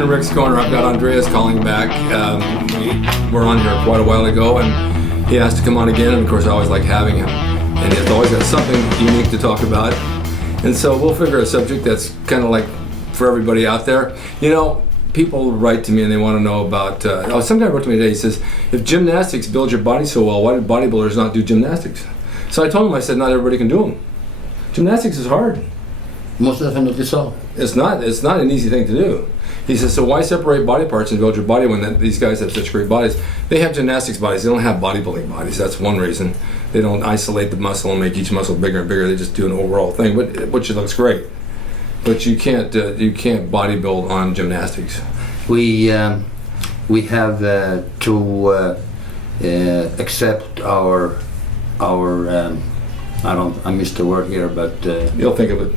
in Rick's Corner. I've got Andreas Cahling back. We were on here quite a while ago, and he asked to come on again, and of course I always like having him. And he's always got something unique to talk about. And so we'll figure a subject that's kind of like for everybody out there. You know, people write to me and they want to know about, some guy wrote to me today, he says, if gymnastics builds your body so well, why did bodybuilders not do gymnastics? So I told him, I said, not everybody can do them. Gymnastics is hard. Most definitely so. It's not an easy thing to do. He says, so why separate body parts and build your body when these guys have such great bodies? They have gymnastics bodies, they don't have bodybuilding bodies. That's one reason. They don't isolate the muscle and make each muscle bigger and bigger. They just do an overall thing, which looks great. But you can't bodybuild on gymnastics. We have to accept our I missed the word here, but you'll think of it.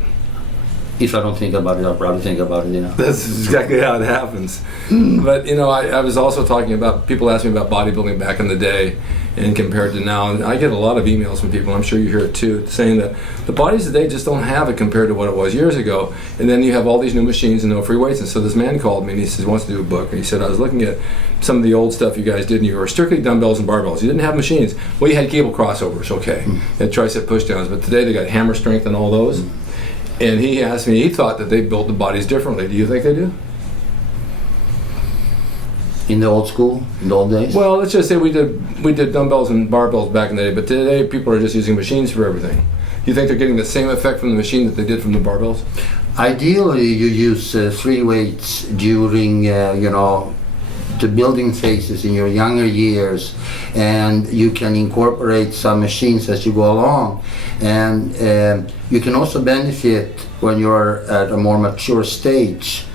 If I don't think about it, I'll probably think about it, you know. That's exactly how it happens. But, you know, I was also talking about, people asked me about bodybuilding back in the day and compared to now. And I get a lot of emails from people, I'm sure you hear it too, saying that the bodies today just don't have it compared to what it was years ago. And then you have all these new machines and no free weights. And so this man called me and he says he wants to do a book. And he said, I was looking at some of the old stuff you guys did and you were strictly dumbbells and barbells. You didn't have machines. Well, you had cable crossovers, okay, and tricep pushdowns. But today they got hammer strength and all those. And he asked me, he thought that they built the bodies differently. Do you think they do? In the old school, in the old days? Well, let's just say we did dumbbells and barbells back in the day, but today people are just using machines for everything. Do you think they're getting the same effect from the machine that they did from the barbells? Ideally, you use free weights during, the building phases in your younger years, and you can incorporate some machines as you go along. And you can also benefit when you're at a more mature stage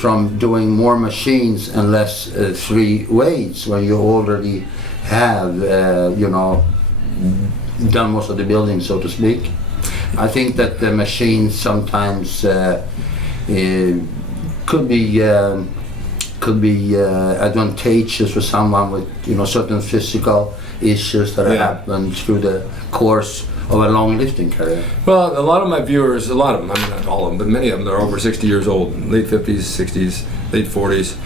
from doing more machines and less free weights when you already have, done most of the building, so to speak. I think that the machines sometimes could be advantageous for someone with certain physical issues that happen through the course of a long lifting career. Well, a lot of my viewers, I mean not all of them, but many of them, they're over 60 years old, late 50s, 60s, late 40s,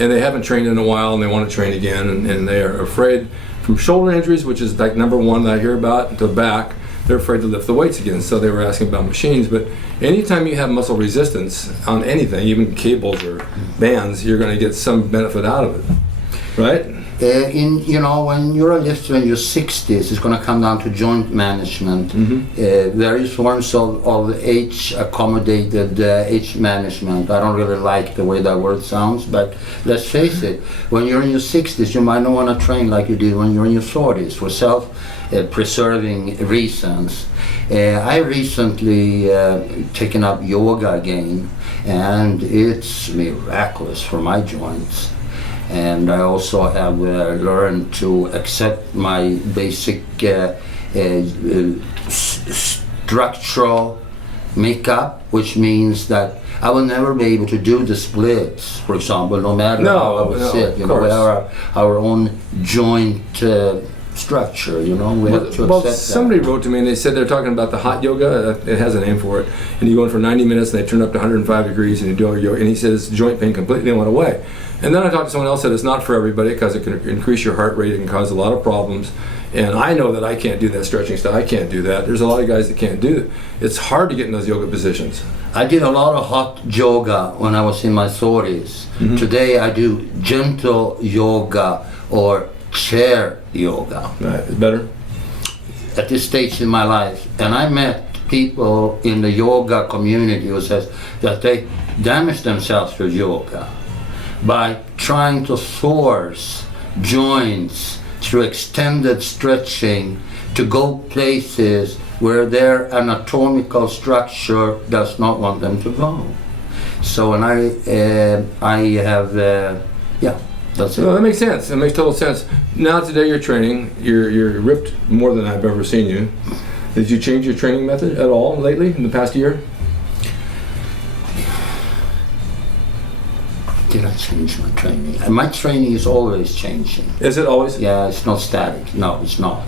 and they haven't trained in a while and they want to train again, and they are afraid from shoulder injuries, which is like number one that I hear about, to back. They're afraid to lift the weights again, so they were asking about machines. But anytime you have muscle resistance on anything, even cables or bands, you're going to get some benefit out of it, right? When you're a lifter in your 60s, it's going to come down to joint management, various forms of age-accommodated age management. I don't really like the way that word sounds, but let's face it, when you're in your 60s, you might not want to train like you did when you're in your 40s for self-preserving reasons. I recently taken up yoga again, and it's miraculous for my joints. And I also have learned to accept my basic structural makeup, which means that I will never be able to do the splits, for example, no matter how I would sit. We have our own joint structure, we have to accept that. Somebody wrote to me and they said they're talking about the hot yoga, it has a name for it, and you go in for 90 minutes and they turn up to 105 degrees and you do all your yoga, and he says joint pain completely went away. And then I talked to someone else that it's not for everybody because it can increase your heart rate, it can cause a lot of problems. And I know that I can't do that stretching stuff, I can't do that. There's a lot of guys that can't do it. It's hard to get in those yoga positions. I did a lot of hot yoga when I was in my 40s. Today I do gentle yoga or chair yoga. Right, better? At this stage in my life. And I met people in the yoga community who says that they damage themselves through yoga by trying to force joints through extended stretching to go places where their anatomical structure does not want them to go. So, and I have, that's it. Well, that makes sense. That makes total sense. Now today you're training, you're ripped more than I've ever seen you. Did you change your training method at all lately, in the past year? Did I change my training? My training is always changing. Is it always? Yeah, it's not static. No, it's not.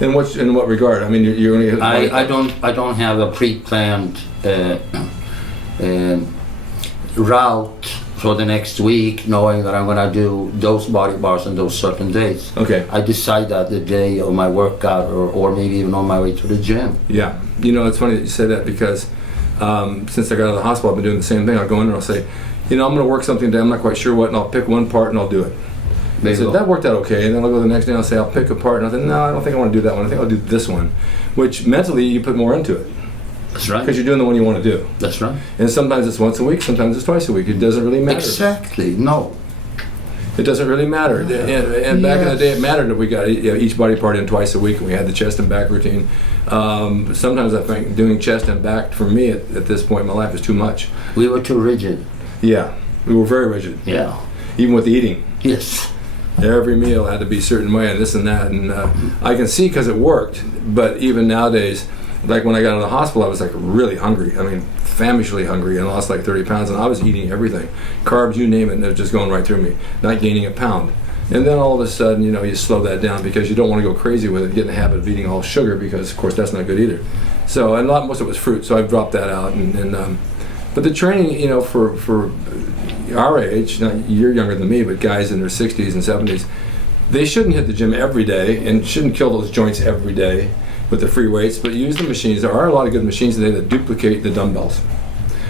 In what regard? I mean, you're only. I don't have a pre-planned route for the next week, knowing that I'm going to do those body bars on those certain days. Okay. I decide that the day of my workout, or maybe even on my way to the gym. Yeah. You know, it's funny that you say that because since I got out of the hospital, I've been doing the same thing. I'll go in and I'll say, you know, I'm going to work something today. I'm not quite sure what, and I'll pick one part and I'll do it. They said, that worked out okay. And then I'll go the next day and I'll say, I'll pick a part. And I'll say, no, I don't think I want to do that one. I think I'll do this one. Which mentally, you put more into it. That's right. Because you're doing the one you want to do. That's right. And sometimes it's once a week, sometimes it's twice a week. It doesn't really matter. Exactly. No. It doesn't really matter. And back in the day, it mattered if we got each body part in twice a week and we had the chest and back routine. Sometimes I think doing chest and back, for me at this point in my life, is too much. We were too rigid. Yeah. We were very rigid. Yeah. Even with eating. Yes. Every meal had to be a certain way and this and that. And I can see because it worked, but even nowadays, like when I got out of the hospital, I was like really hungry. I mean, famishly hungry, and lost like 30 pounds, and I was eating everything. Carbs, you name it, and it was just going right through me, not gaining a pound. And then all of a sudden, you know, you slow that down because you don't want to go crazy with it, get in the habit of eating all sugar because, of course, that's not good either. So, and most of it was fruit, so I've dropped that out. But the training, you know, for our age, not, you're younger than me, but guys in their 60s and 70s, they shouldn't hit the gym every day and shouldn't kill those joints every day with the free weights, but use the machines. There are a lot of good machines today that duplicate the dumbbells.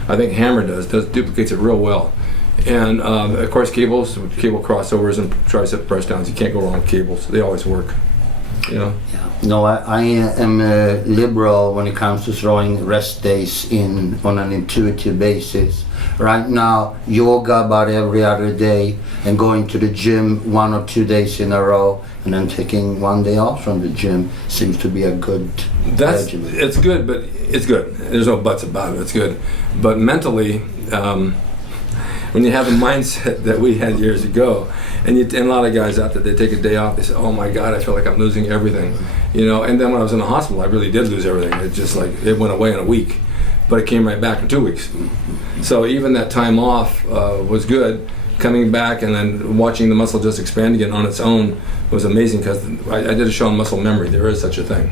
I think Hammer duplicates it real well. And of course cable crossovers and tricep press downs, you can't go wrong with cables. They always work, you know? Yeah. No, I am liberal when it comes to throwing rest days in on an intuitive basis. Right now, yoga about every other day and going to the gym 1 or 2 days in a row and then taking 1 day off from the gym seems to be a good regimen. It's good, but it's good. There's no buts about it. It's good. But mentally, when you have a mindset that we had years ago, and a lot of guys out there, they take a day off, they say, oh my God, I feel like I'm losing everything. You know, and then when I was in the hospital, I really did lose everything. It just like, it went away in a week. But it came right back in 2 weeks. So even that time off was good. Coming back and then watching the muscle just expand again on its own was amazing because I did a show on muscle memory. There is such a thing.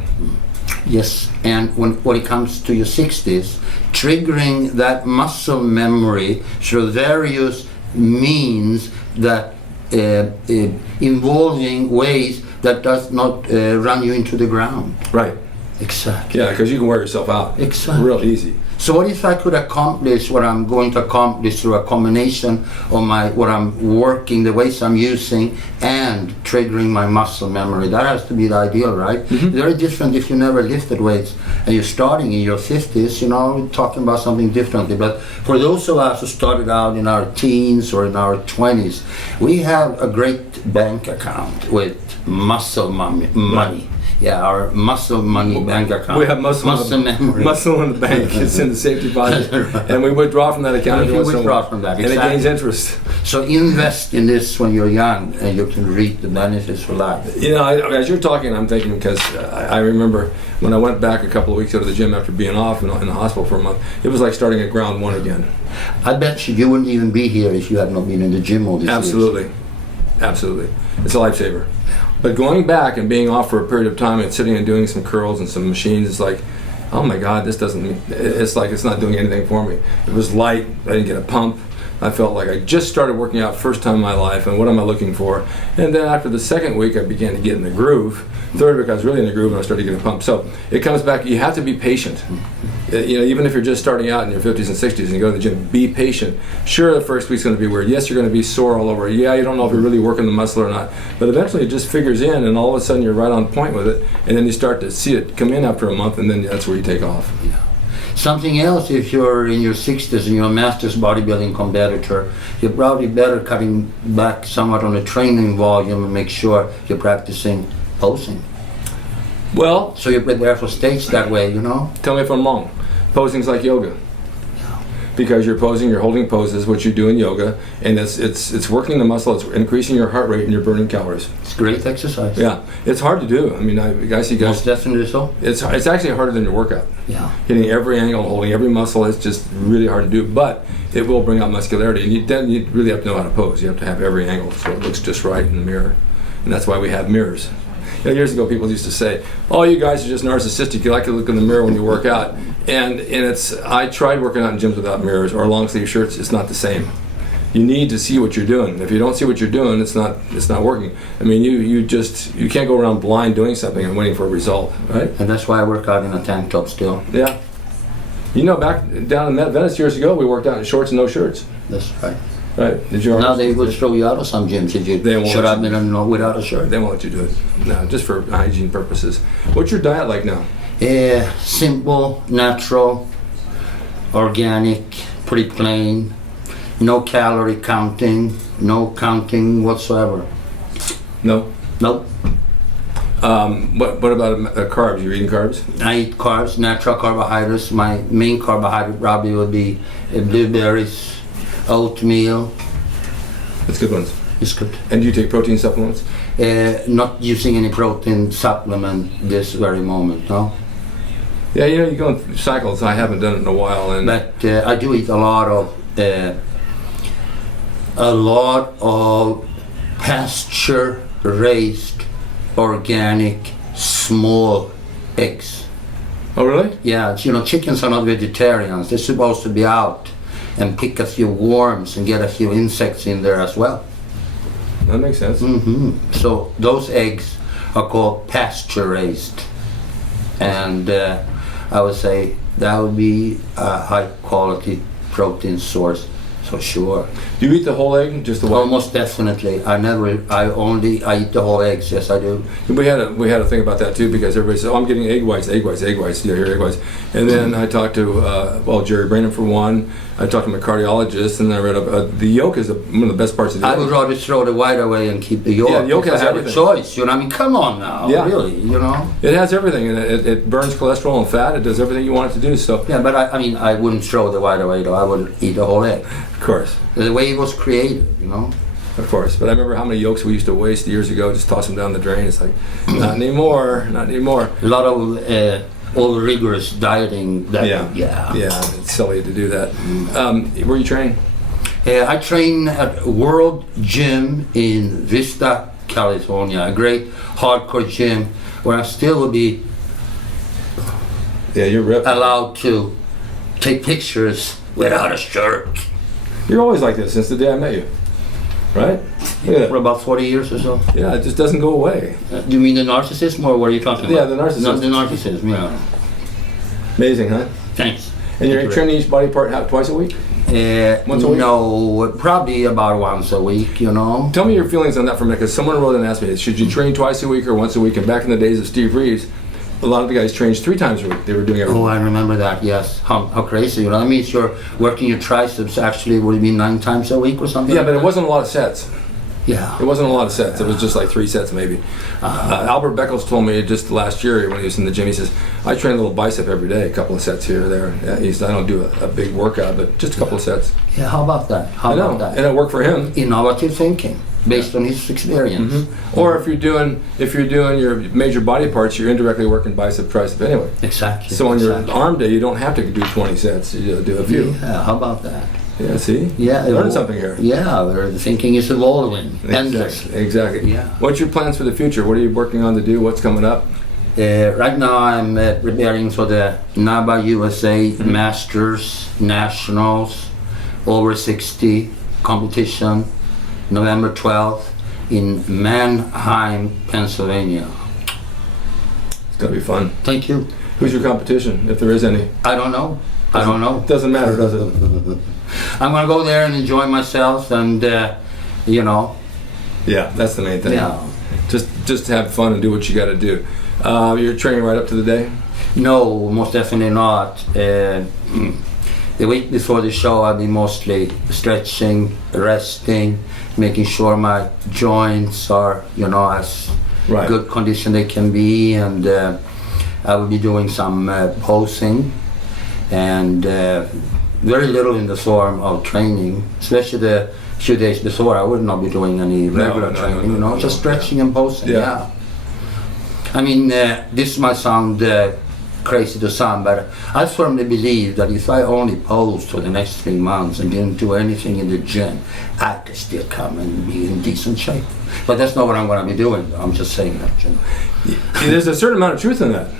Yes, and when it comes to your 60s, triggering that muscle memory through various means that involving ways that does not run you into the ground. Right. Exactly. Yeah, because you can wear yourself out. Exactly. Real easy. So what if I could accomplish what I'm going to accomplish through a combination of what I'm working, the weights I'm using, and triggering my muscle memory? That has to be the ideal, right? Mm-hmm. Very different if you never lifted weights and you're starting in your 50s, you know, we're talking about something differently. But for those of us who started out in our teens or in our 20s, we have a great bank account with muscle money. Right. Yeah, our muscle money bank account. We have muscle memory. Muscle in the bank. It's in the safety deposit, and we withdraw from that account. We withdraw from that, exactly. And it gains interest. So invest in this when you're young, and you can reap the benefits for life. You know, as you're talking, I'm thinking because I remember when I went back a couple of weeks to the gym after being off in the hospital for a month. It was like starting at ground one again. I bet you wouldn't even be here if you had not been in the gym all these years. Absolutely, absolutely. It's a lifesaver. But going back and being off for a period of time and sitting and doing some curls and some machines, it's like, oh my God, it's like it's not doing anything for me. It was light, I didn't get a pump. I felt like I just started working out first time in my life, and what am I looking for? And then after the second week, I began to get in the groove. Third week, I was really in the groove and I started getting a pump. So it comes back, you have to be patient. You know, even if you're just starting out in your 50s and 60s and you go to the gym, be patient. Sure, the first week's going to be weird. Yes, you're going to be sore all over. Yeah, you don't know if you're really working the muscle or not. But eventually it just figures in, and all of a sudden you're right on point with it. And then you start to see it come in after a month, and then that's where you take off. Yeah. Something else, if you're in your 60s and you're a master's bodybuilding competitor, you're probably better cutting back somewhat on the training volume and make sure you're practicing posing. Well, so you're prepared for stage that way, you know? Tell me if I'm wrong. Posing's like yoga. Because you're posing, you're holding poses, which you do in yoga, and it's working the muscle, it's increasing your heart rate, and you're burning calories. It's great exercise. Yeah, it's hard to do. I mean, I see guys. Most definitely so. It's actually harder than your workout. Yeah. Hitting every angle, holding every muscle, it's just really hard to do. But it will bring out muscularity, and then you really have to know how to pose. You have to have every angle so it looks just right in the mirror, and that's why we have mirrors. You know, years ago, people used to say, "Oh, you guys are just narcissistic. You like to look in the mirror when you work out." And I tried working out in gyms without mirrors or long sleeve shirts. It's not the same. you need to see what you're doing. If you don't see what you're doing, it's not working. I mean, you can't go around blind doing something and waiting for a result, right? And that's why I work out in a tank top still. Yeah. You know, back down in Venice years ago, we worked out in shorts and no shirts. That's right. Right. Did you? Now they would throw you out of some gyms if you should have been without a shirt. They won't let you do it. No, just for hygiene purposes. What's your diet like now? Simple, natural, organic, pretty plain. No calorie counting. No counting whatsoever. No. Nope. What about carbs? You're eating carbs? I eat carbs, natural carbohydrates. My main carbohydrate probably would be blueberries, oatmeal. That's good ones. It's good. And do you take protein supplements? Not using any protein supplement this very moment, no. Yeah, you know, you go in cycles. I haven't done it in a while, But I do eat a lot of pasture-raised, organic, small eggs. Oh, really? Yeah, chickens are not vegetarians. They're supposed to be out and pick a few worms and get a few insects in there as well. That makes sense. So those eggs are called pasture-raised, and I would say that would be a high-quality protein source. So sure. Do you eat the whole egg, just the white? Almost definitely. I eat the whole eggs. Yes, I do. We had a thing about that too, because everybody said, "Oh, I'm getting egg whites. You hear egg whites?" And then I talked to Jerry Brainerd for one. I talked to my cardiologist, and I read the yolk is one of the best parts of the egg. I would rather throw the white away and keep the yolk. Yeah, the yolk has everything. I have a choice. I mean, come on now. Yeah. Really, It has everything, and it burns cholesterol and fat. It does everything you want it to do. So. Yeah, but I mean, I wouldn't throw the white away though. I would eat the whole egg. Of course. The way it was created, Of course, but I remember how many yolks we used to waste years ago, just toss them down the drain. It's like, not anymore, not anymore. A lot of old rigorous dieting. Yeah, it's silly to do that. Where you train? I train at World Gym in Vista, California, a great hardcore gym where I still will be you're ripped. allowed to take pictures without a shirt. You're always like this since the day I met you, right? For about 40 years or so. Yeah, it just doesn't go away. Do you mean the narcissism, or what are you talking about? Yeah, the narcissism. Not the narcissism, yeah. Amazing, huh? Thanks. And you're training each body part twice a week? Once a week? No, probably about once a week, Tell me your feelings on that for a minute, because someone wrote and asked me, should you train twice a week or once a week? And back in the days of Steve Reeves, a lot of the guys trained 3 times a week. They were doing everything. Oh, I remember that, yes. How crazy, That means you're working your triceps actually, would it be 9 times a week or something? Yeah, like but that? it wasn't a lot of sets. Yeah. It wasn't a lot of sets. It was just like 3 sets maybe. Albert Beckles told me just last year when he was in the gym, he says, I train a little bicep every day, a couple of sets here or there. Yeah, he said, I don't do a big workout, but just a couple of sets. Yeah, how about that? I know, and it worked for him. Innovative thinking, based on his experience. Or if you're doing your major body parts, you're indirectly working bicep, tricep anyway. Exactly. So on your arm day, you don't have to do 20 sets. You do a few. Yeah, how about that? Yeah, see? Yeah. Learn something here. Yeah, the thinking is evolving endlessly. Exactly. Yeah. What's your plans for the future? What are you working on to do? What's coming up? Right now I'm preparing for the NABA USA Masters Nationals over 60 competition, November 12th in Manheim, Pennsylvania. It's going to be fun. Thank you. Who's your competition, if there is any? I don't know. It doesn't matter, does it? I'm going to go there and enjoy myself and, Yeah, that's the main thing. Yeah. Just have fun and do what you got to do. You're training right up to the day? No, most definitely not. The week before the show I'll be mostly stretching, resting, making sure my joints are, as good condition they can be, and I will be doing some posing and very little in the form of training, especially the few days before. I would not be doing any regular training, just stretching and posing. Yeah. I mean, this might sound crazy to some, but I firmly believe that if I only posed for the next 3 months and didn't do anything in the gym, I could still come and be in decent shape. But that's not what I'm going to be doing. I'm just saying that. There's a certain amount of truth in that.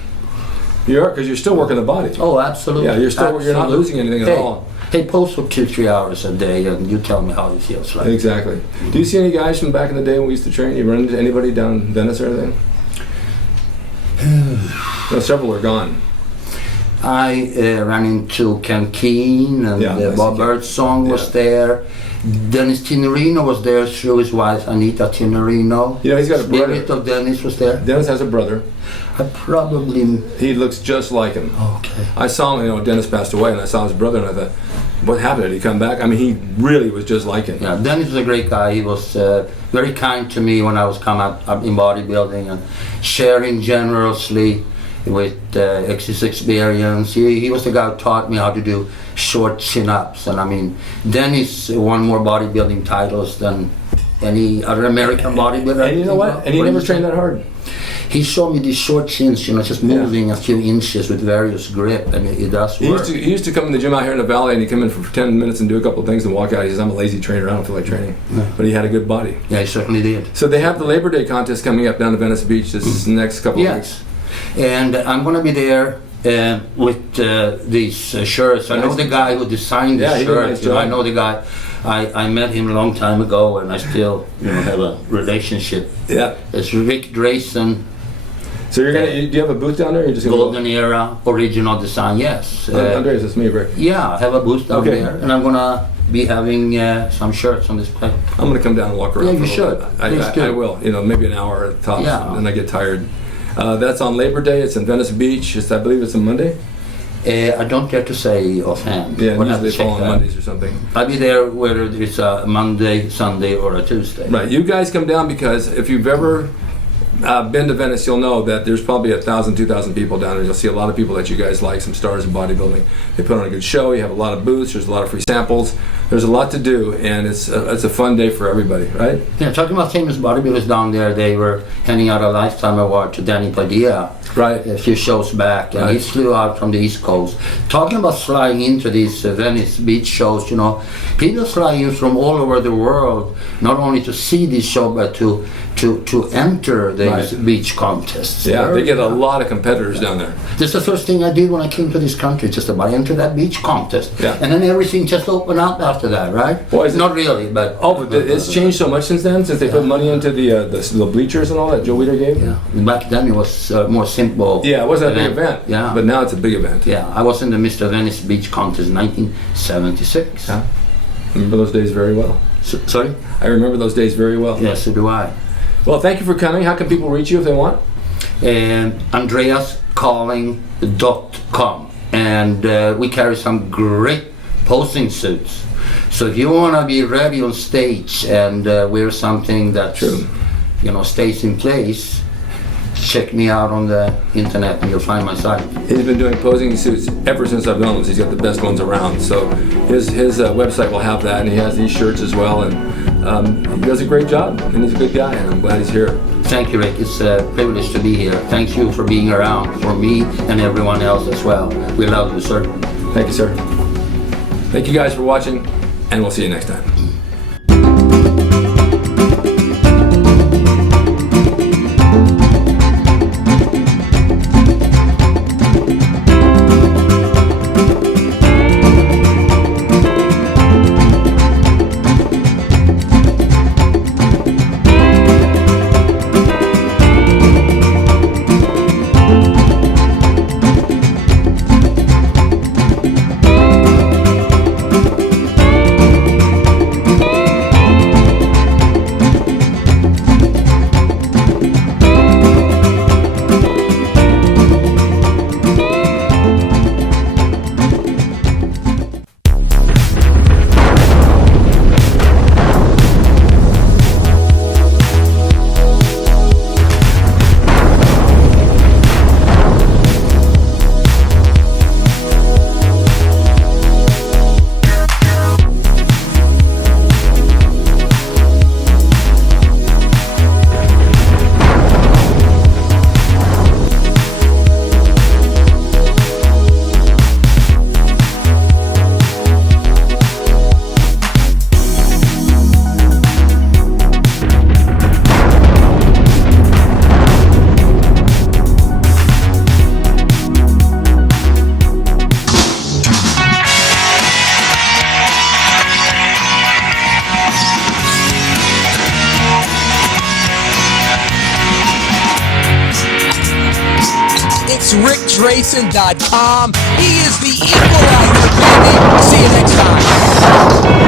Because you're still working the body. Oh, absolutely. Yeah, you're not losing anything at all. Hey, pose for 2-3 hours a day, and you tell me how it feels like. Exactly. Do you see any guys from back in the day when we used to train? You run into anybody down in Venice or anything? No, several are gone. I ran into Ken Keane, and Yeah, Bob Birdsong was there. Dennis Tinerino was there through his wife, Anita Tinerino. You know, he's got a brother. Spirit of Dennis was there. Dennis has a brother. I probably... He looks just like him. Okay. I saw him, you know, Dennis passed away, and I saw his brother, and I thought, what happened? Did he come back? I mean, he really was just like him. Yeah, Dennis was a great guy. He was very kind to me when I was coming up in bodybuilding and sharing generously with his experience. He was the guy who taught me how to do short chin-ups. And I mean, Dennis won more bodybuilding titles than any other American bodybuilder. And you know what? And he never trained that hard. He showed me these short chins, you know, just moving a few inches with various grip, and it does work. He used to come in the gym out here in the valley, and he'd come in for 10 minutes and do a couple of things and walk out. He says, I'm a lazy trainer, I don't feel like training. Yeah. But he had a good body. Yeah, he certainly did. So they have the Labor Day contest coming up down to Venice Beach this next couple of weeks. And I'm going to be there with these shirts. I know the guy who designed the shirt. Nice I know the guy. I met him a long time ago, and I still have a relationship. Yeah. It's Rick Drasin. So you're gonna? Do you have a booth down there? Or you're just gonna Golden Era original design. Yes. Andreas, it's me, Rick. Yeah, I have a booth down there, and I'm going to be having some shirts on display. I'm gonna come down and walk around. Yeah, you for a should. little bit. I will. You know, maybe an hour at the tops, Yeah. and I get tired. That's on Labor Day. It's in Venice Beach. I believe it's a Monday. I don't dare to say offhand. Yeah, We'll have usually to they fall check on that. Mondays or something. I'll be there whether it's a Monday, Sunday, or a Tuesday. Right. You guys come down because if you've ever been to Venice, you'll know that there's probably 1,000, 2,000 people down there. You'll see a lot of people that you guys like, some stars in bodybuilding. They put on a good show. You have a lot of booths. There's a lot of free samples. There's a lot to do, and it's a fun day for everybody, right? Yeah, talking about famous bodybuilders down there, they were handing out a lifetime award to Danny Padilla Right. a few shows back, and he flew out from the East Coast. Talking about flying into these Venice Beach shows, you know, people fly in from all over the world, not only to see these shows, but to enter these beach contests. Yeah, they get a lot of competitors down there. This is the first thing I did when I came to this country, just about enter that beach contest. Yeah. And then everything just opened up after that, right? Well, is it- Not really, but... Oh, but it's changed so much since then, since they put money into the bleachers and all that Joe Weider gave? Yeah. Back then it was more simple. Yeah, it wasn't a big event. Yeah. But now it's a big event. Yeah, I was in the Mr. Venice Beach Contest in 1976. Yeah. I remember those days very well. Sorry? I remember those days very well. Yeah, so do I. Well, thank you for coming. How can people reach you if they want? AndreasCahling.com, and we carry some great posing suits. So if you want to be ready on stage and wear something that stays in place, check me out on the internet and you'll find my site. He's been doing posing suits ever since I've known him. He's got the best ones around. So his website will have that, and he has these shirts as well. And he does a great job, and he's a good guy, and I'm glad he's here. Thank you, Rick. It's a privilege to be here. Thank you for being around, for me and everyone else as well. We love you, sir. Thank you, sir. Thank you guys for watching, and we'll see you next time. That's rickdrasin.com. He is the equalizer, baby. See you next time.